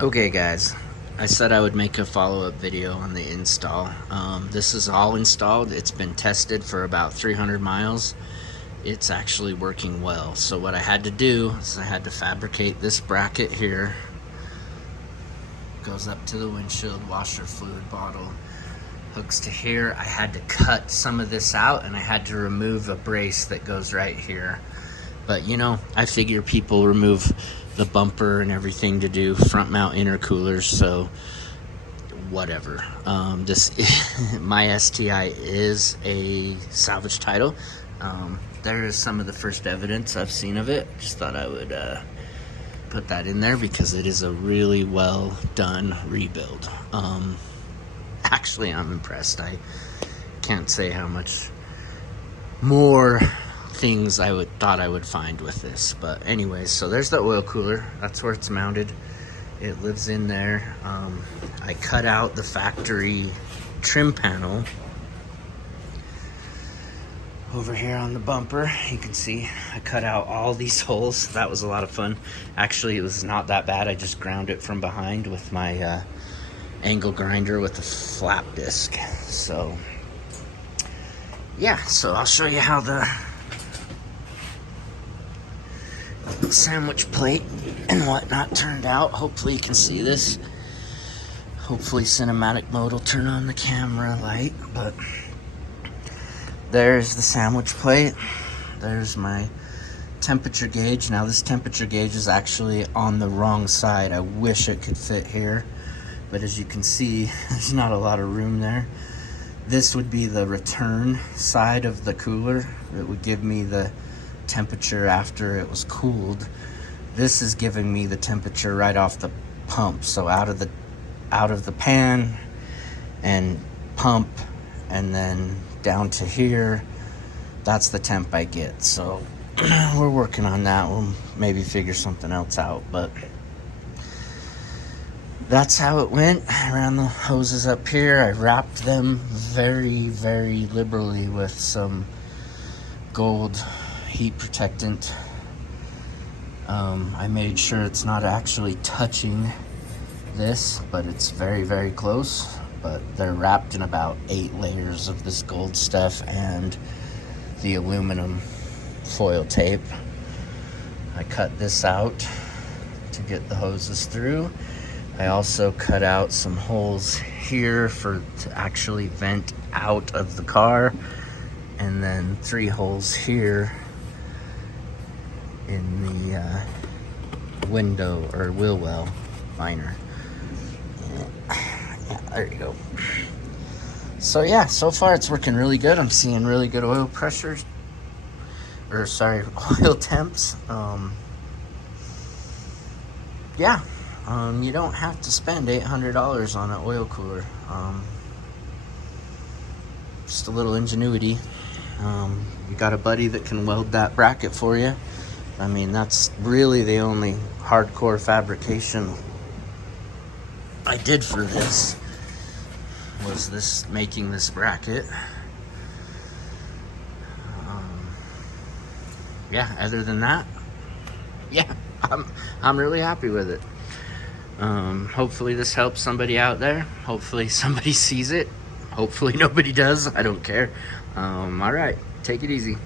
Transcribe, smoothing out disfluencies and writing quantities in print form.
Okay guys, I said I would make a follow-up video on the install. This is all installed. It's been tested for about 300 miles. It's actually working well. So what I had to do is I had to fabricate this bracket here. Goes up to the windshield washer fluid bottle. Hooks to here. I had to cut some of this out and I had to remove a brace that goes right here. But you know, I figure people remove the bumper and everything to do front mount intercoolers, so whatever. My STI is a salvage title. There is some of the first evidence I've seen of it. Just thought I would put that in there because it is a really well done rebuild. Actually, I'm impressed. I can't say how much more things I thought I would find with this, but anyways, so there's the oil cooler. That's where it's mounted. It lives in there. I cut out the factory trim panel over here on the bumper. You can see I cut out all these holes. That was a lot of fun. Actually, it was not that bad. I just ground it from behind with my angle grinder with a flap disc. So yeah, so I'll show you how the sandwich plate and whatnot turned out. Hopefully you can see this. Hopefully cinematic mode will turn on the camera light, but there's the sandwich plate. There's my temperature gauge. Now this temperature gauge is actually on the wrong side. I wish it could fit here, but as you can see, there's not a lot of room there. This would be the return side of the cooler. It would give me the temperature after it was cooled. This is giving me the temperature right off the pump, so out of the pan and pump and then down to here. That's the temp I get. So we're working on that. We'll maybe figure something else out, but that's how it went. I ran the hoses up here. I wrapped them very, very liberally with some gold heat protectant. I made sure it's not actually touching this, but it's very, very close. But they're wrapped in about 8 layers of this gold stuff and the aluminum foil tape. I cut this out to get the hoses through. I also cut out some holes here to actually vent out of the car, and then 3 holes here in the window or wheel well liner. Yeah, there you go. So yeah, so far it's working really good. I'm seeing really good oil pressures, or sorry, oil temps. Yeah, you don't have to spend $800 on an oil cooler. Just a little ingenuity. You got a buddy that can weld that bracket for you. I mean, that's really the only hardcore fabrication I did for this, was this, making this bracket. Yeah, other than that, yeah, I'm really happy with it. Hopefully this helps somebody out there. Hopefully somebody sees it. Hopefully nobody does. I don't care. All right, take it easy.